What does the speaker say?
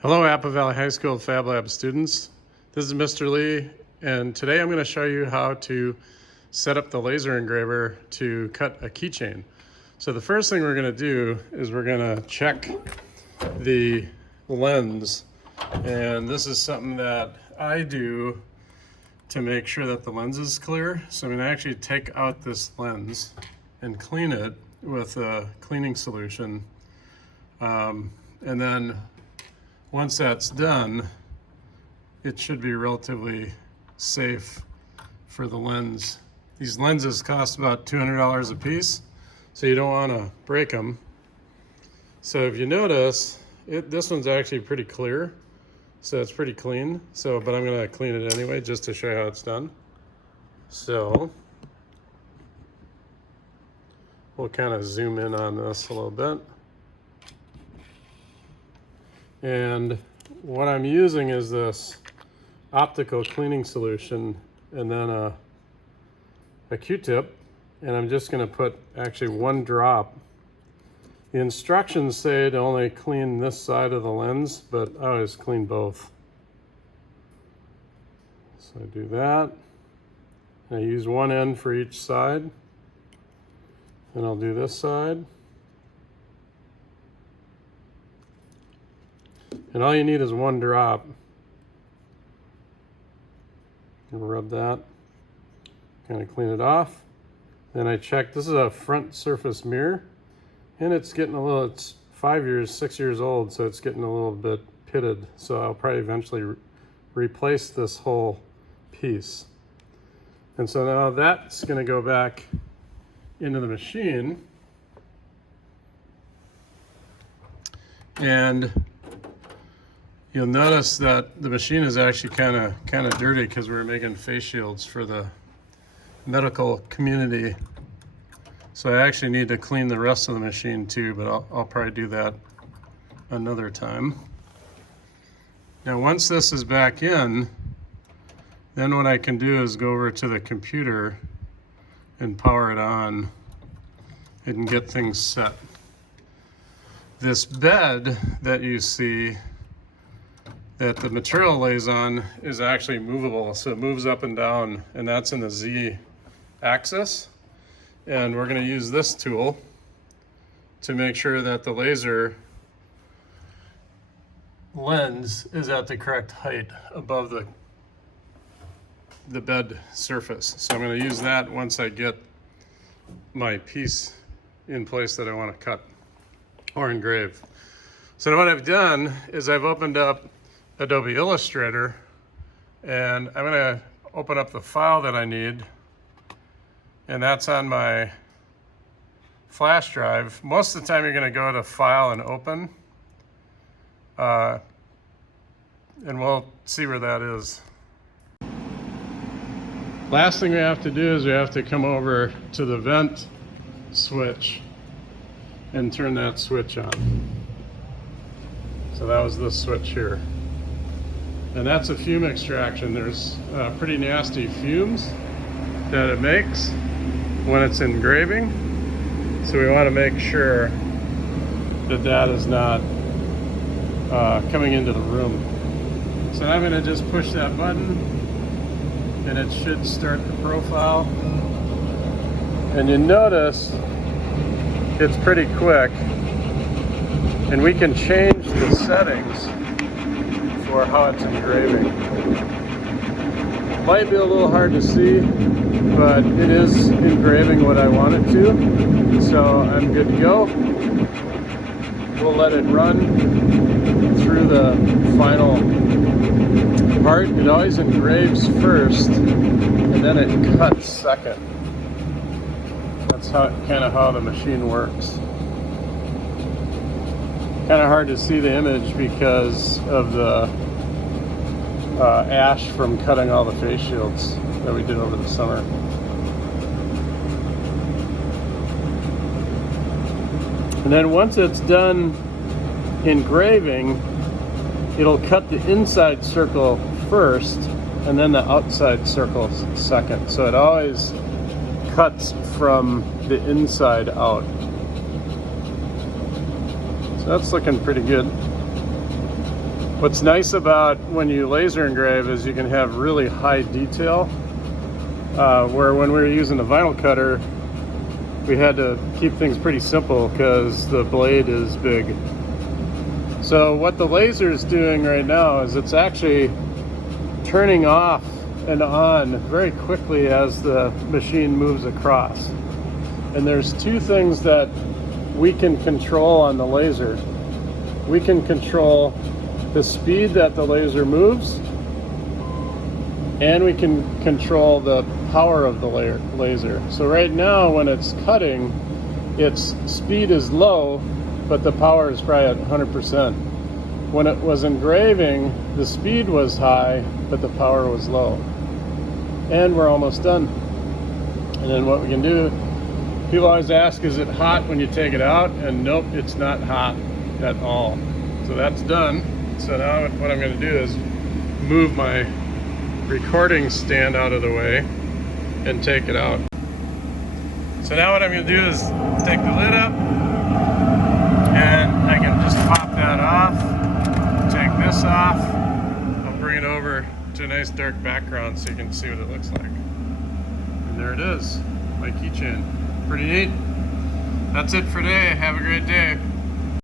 Hello, Apple Valley High School Fab Lab students. This is Mr. Lee, and today I'm going to show you how to set up the laser engraver to cut a keychain. So the first thing we're going to do is we're going to check the lens, and this is something that I do to make sure that the lens is clear. So I'm going to actually take out this lens and clean it with a cleaning solution, and then once that's done, it should be relatively safe for the lens. These lenses cost about $200 a piece, so you don't want to break them. So if you notice, this one's actually pretty clear, so it's pretty clean. But I'm going to clean it anyway just to show you how it's done. So we'll kind of zoom in on this a little bit. And what I'm using is this optical cleaning solution and then a Q-tip, and I'm just going to put actually one drop. The instructions say to only clean this side of the lens, but I always clean both. So I do that. I use one end for each side, and I'll do this side. And all you need is one drop. Rub that, kind of clean it off. Then I check, this is a front surface mirror, and it's getting a little, it's 6 years old, so it's getting a little bit pitted. So I'll probably eventually replace this whole piece. And so now that's gonna go back into the machine. And you'll notice that the machine is actually kind of dirty because we're making face shields for the medical community. So I actually need to clean the rest of the machine too, but I'll probably do that another time. Now once this is back in, then what I can do is go over to the computer and power it on and get things set. This bed that you see that the material lays on is actually movable, so it moves up and down, and that's in the Z axis. And we're going to use this tool to make sure that the laser lens is at the correct height above the bed surface. So I'm going to use that once I get my piece in place that I want to cut or engrave. So what I've done is I've opened up Adobe Illustrator, and I'm going to open up the file that I need, and that's on my flash drive. Most of the time you're going to go to File and Open, and we'll see where that is. Last thing we have to do is we have to come over to the vent switch and turn that switch on. So that was this switch here. And that's a fume extraction. There's pretty nasty fumes that it makes when it's engraving. So we want to make sure that that is not coming into the room. So I'm going to just push that button, and it should start the profile. And you notice it's pretty quick, and we can change the settings for how it's engraving. Might be a little hard to see, but it is engraving what I want it to, so I'm good to go. We'll let it run through the final part. It always engraves first, and then it cuts second. That's kind of how the machine works. Kind of hard to see the image because of the ash from cutting all the face shields that we did over the summer. And then once it's done engraving, it'll cut the inside circle first and then the outside circle second. So it always cuts from the inside out. So that's looking pretty good. What's nice about when you laser engrave is you can have really high detail, where when we were using the vinyl cutter, we had to keep things pretty simple because the blade is big. So what the laser is doing right now is it's actually turning off and on very quickly as the machine moves across. And there's two things that we can control on the laser. We can control the speed that the laser moves, and we can control the power of the laser. So right now when it's cutting, its speed is low, but the power is probably at 100%. When it was engraving, the speed was high, but the power was low. And we're almost done. And then what we can do, people always ask, is it hot when you take it out? And nope, it's not hot at all. So that's done. So now what I'm going to do is move my recording stand out of the way and take it out. So now what I'm going to do is take the lid up, and I can just pop that off, take this off. I'll bring it over to a nice dark background so you can see what it looks like. And there it is, my keychain. Pretty neat. That's it for today. Have a great day.